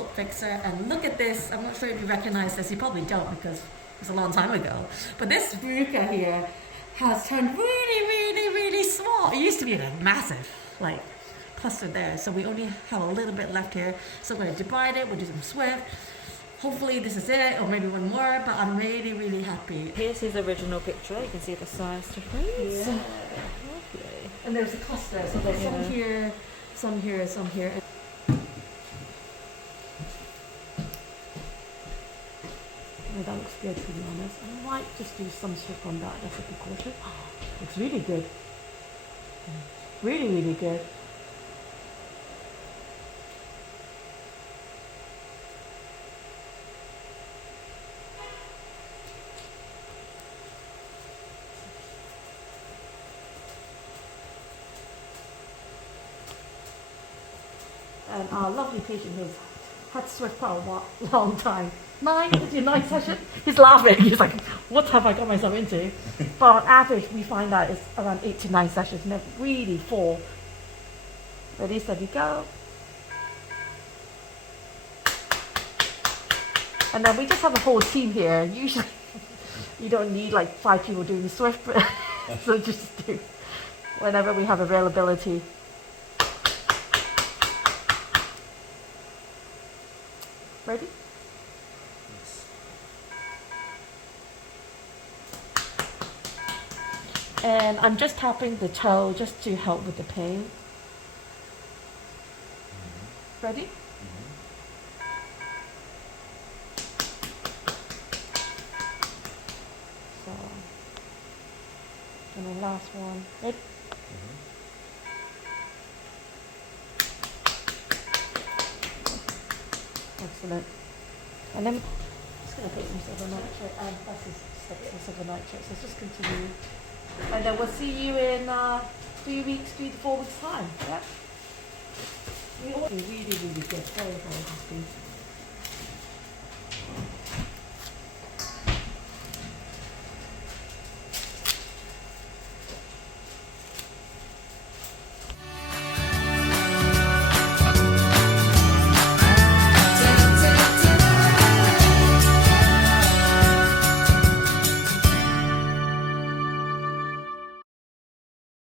MissFootFixer, and look at this. I'm not sure if you recognize this. You probably don't because it was a long time ago. But this Verruca here has turned really, really, really small. It used to be like massive, like cluster there. So we only have a little bit left here. So we're going to divide it. We'll do some Swift. Hopefully this is it, or maybe one more, but I'm really, really happy. Here's his original picture. You can see the size difference. Yeah. Lovely. And there's a cluster, so there's some here, some here, some here. Oh, that looks good, to be honest. I might just do some strip on that, that's a precaution. Oh, looks really good. Really, really good. And our lovely patient has had Swift for a long time. 9 session. He's laughing. He's like, what have I got myself into? But on average, we find that it's around 8 to 9 sessions, never really 4. Ready, steady, go. And then we just have a whole team here. Usually, you don't need like 5 people doing the Swift, so just do whenever we have availability. Ready? And I'm just tapping the toe just to help with the pain. Ready? So, and the last one. Ready? Excellent. And then I'm just going to put some silver nitrate, and that's some silver nitrate, so let's just continue. And then we'll see you in 3 weeks, 3 to 4 weeks time. Yeah? We're really, really good. Very, very happy.